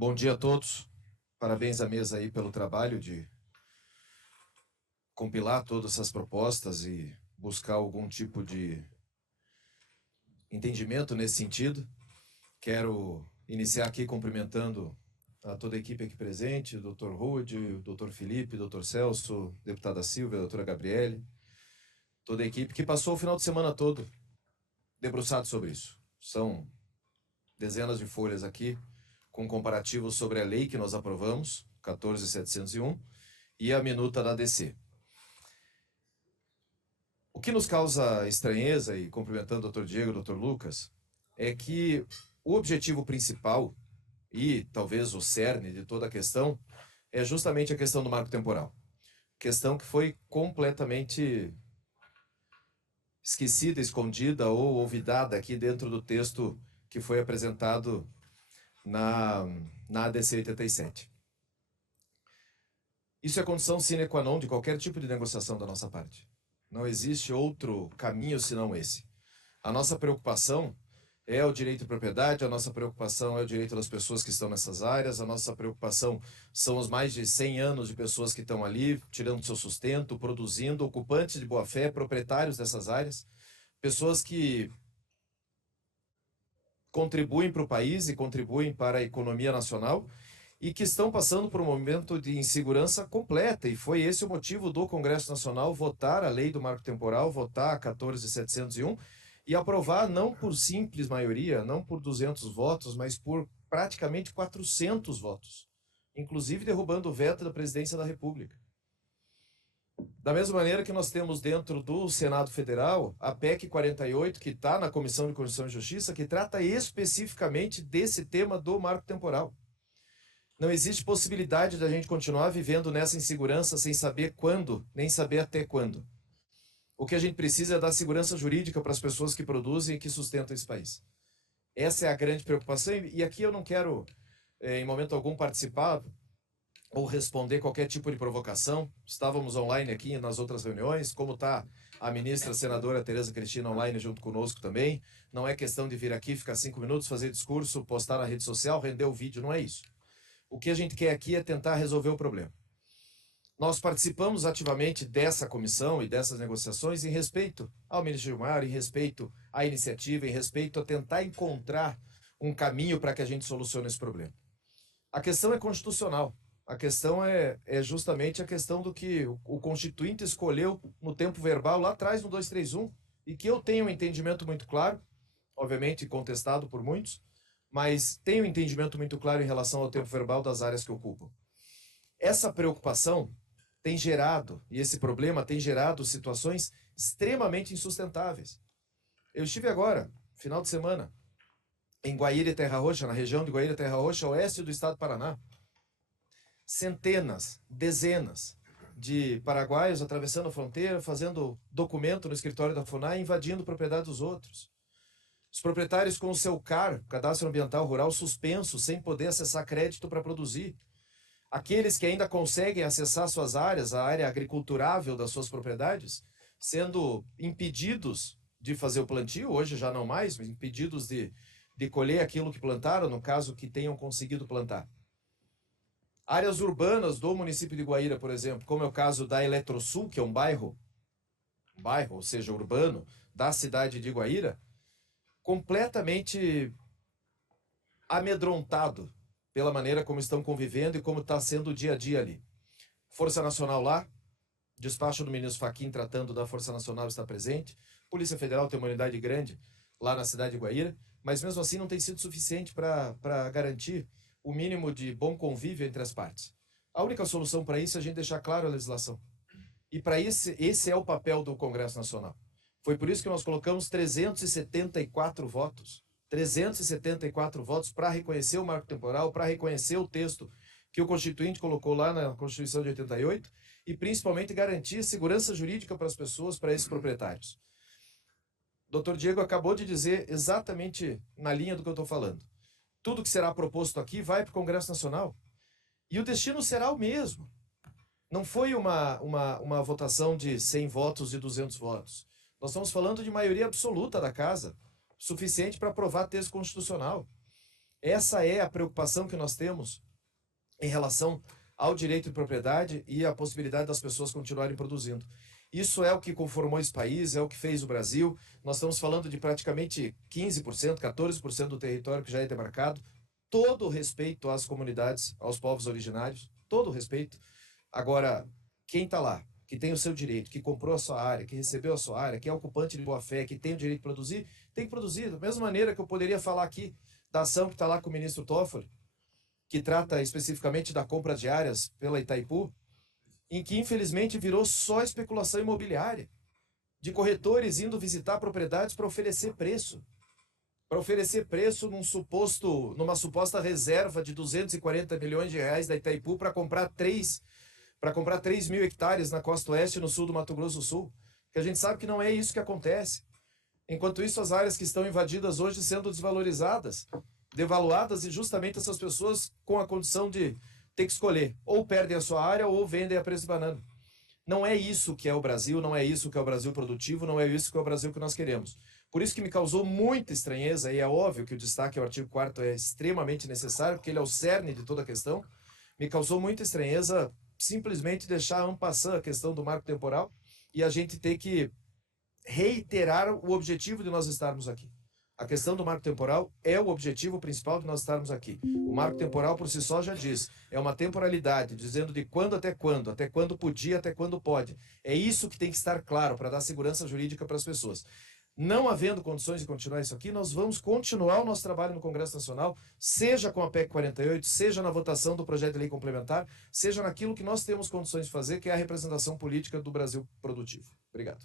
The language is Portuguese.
Bom dia a todos. Parabéns à mesa aí pelo trabalho de compilar todas essas propostas e buscar algum tipo de entendimento nesse sentido. Quero iniciar aqui cumprimentando a toda a equipe aqui presente, o Dr. Rude, o Dr. Felipe, o Dr. Celso, a deputada Silvia, a doutora Gabriele, toda a equipe que passou o final de semana todo debruçado sobre isso. São dezenas de folhas aqui com comparativos sobre a lei que nós aprovamos, 14.701, e a minuta da ADC. O que nos causa estranheza, e cumprimentando o Dr. Diego e o Dr. Lucas, é que o objetivo principal, e talvez o cerne de toda a questão, é justamente a questão do marco temporal. Questão que foi completamente esquecida, escondida ou olvidada aqui dentro do texto que foi apresentado na ADC 87. Isso é condição sine qua non de qualquer tipo de negociação da nossa parte. Não existe outro caminho senão esse. A nossa preocupação é o direito de propriedade, a nossa preocupação é o direito das pessoas que estão nessas áreas, a nossa preocupação são os mais de 100 anos de pessoas que estão ali, tirando seu sustento, produzindo, ocupantes de boa-fé, proprietários dessas áreas, pessoas que contribuem para o país e contribuem para a economia nacional e que estão passando por um momento de insegurança completa, e foi esse o motivo do Congresso Nacional votar a lei do marco temporal, votar a 14.701 e aprovar não por simples maioria, não por 200 votos, mas por praticamente 400 votos, inclusive derrubando o veto da Presidência da República. Da mesma maneira que nós temos dentro do Senado Federal a PEC 48, que está na Comissão de Constituição e Justiça, que trata especificamente desse tema do marco temporal. Não existe possibilidade da gente continuar vivendo nessa insegurança sem saber quando, nem saber até quando. O que a gente precisa é dar segurança jurídica para as pessoas que produzem e que sustentam esse país. Essa é a grande preocupação, e aqui eu não quero, em momento algum, participar ou responder qualquer tipo de provocação. Estávamos online aqui nas outras reuniões, como está a ministra senadora Tereza Cristina online junto conosco também. Não é questão de vir aqui, ficar 5 minutos, fazer discurso, postar na rede social, render o vídeo, não é isso. O que a gente quer aqui é tentar resolver o problema. Nós participamos ativamente dessa comissão e dessas negociações em respeito ao ministro Gilmar, em respeito à iniciativa, em respeito a tentar encontrar um caminho para que a gente solucione esse problema. A questão é constitucional. A questão é justamente a questão do que o Constituinte escolheu no tempo verbal lá atrás, no 231, e que eu tenho um entendimento muito claro, obviamente contestado por muitos, mas tenho um entendimento muito claro em relação ao tempo verbal das áreas que ocupam. Essa preocupação tem gerado, e esse problema tem gerado situações extremamente insustentáveis. Eu estive agora, final de semana, em Guaíra e Terra Roxa, na região de Guaíra e Terra Roxa, oeste do estado do Paraná. Centenas, dezenas de paraguaios atravessando a fronteira, fazendo documento no escritório da FUNAI, invadindo propriedade dos outros. Os proprietários com o seu CAR, Cadastro Ambiental Rural, suspenso, sem poder acessar crédito para produzir. Aqueles que ainda conseguem acessar suas áreas, a área agriculturável das suas propriedades, sendo impedidos de fazer o plantio, hoje já não mais, mas impedidos de colher aquilo que plantaram, no caso que tenham conseguido plantar. Áreas urbanas do município de Guaíra, por exemplo, como é o caso da Eletrosul, que é um bairro, ou seja, urbano, da cidade de Guaíra, completamente amedrontado pela maneira como estão convivendo e como está sendo o dia a dia ali. Força Nacional lá, despacho do ministro Fachin tratando da Força Nacional está presente, Polícia Federal tem uma unidade grande lá na cidade de Guaíra, mas mesmo assim não tem sido suficiente para garantir o mínimo de bom convívio entre as partes. A única solução para isso é a gente deixar claro a legislação. E para isso, esse é o papel do Congresso Nacional. Foi por isso que nós colocamos 374 votos. 374 votos para reconhecer o marco temporal, para reconhecer o texto que o Constituinte colocou lá na Constituição de 88 e principalmente garantir segurança jurídica para as pessoas, para esses proprietários. O Dr. Diego acabou de dizer exatamente na linha do que eu estou falando. Tudo que será proposto aqui vai para o Congresso Nacional e o destino será o mesmo. Não foi uma votação de 100 votos e 200 votos. Nós estamos falando de maioria absoluta da Casa, suficiente para aprovar texto constitucional. Essa é a preocupação que nós temos em relação ao direito de propriedade e a possibilidade das pessoas continuarem produzindo. Isso é o que conformou esse país, é o que fez o Brasil. Nós estamos falando de praticamente 15%, 14% do território que já é demarcado. Todo o respeito às comunidades, aos povos originários, todo o respeito. Agora, quem está lá, que tem o seu direito, que comprou a sua área, que recebeu a sua área, que é ocupante de boa-fé, que tem o direito de produzir, tem que produzir. Da mesma maneira que eu poderia falar aqui da ação que está lá com o ministro Toffoli, que trata especificamente da compra de áreas pela Itaipu, em que infelizmente virou só especulação imobiliária, de corretores indo visitar propriedades para oferecer preço. Para oferecer preço numa suposta reserva de 240 milhões de reais da Itaipu para comprar 3 mil hectares na costa oeste, no sul do Mato Grosso do Sul. Que a gente sabe que não é isso que acontece. Enquanto isso, as áreas que estão invadidas hoje sendo desvalorizadas, devaluadas, e justamente essas pessoas com a condição de ter que escolher, ou perdem a sua área ou vendem a preço de banana. Não é isso que é o Brasil, não é isso que é o Brasil produtivo, não é isso que é o Brasil que nós queremos. Por isso que me causou muita estranheza, e é óbvio que o destaque ao artigo 4º é extremamente necessário, porque ele é o cerne de toda a questão. Me causou muita estranheza simplesmente deixar en passant a questão do marco temporal e a gente ter que reiterar o objetivo de nós estarmos aqui. A questão do marco temporal é o objetivo principal de nós estarmos aqui. O marco temporal por si só já diz, é uma temporalidade, dizendo de quando, até quando podia, até quando pode. É isso que tem que estar claro para dar segurança jurídica para as pessoas. Não havendo condições de continuar isso aqui, nós vamos continuar o nosso trabalho no Congresso Nacional, seja com a PEC 48, seja na votação do projeto de lei complementar, seja naquilo que nós temos condições de fazer, que é a representação política do Brasil produtivo. Obrigado.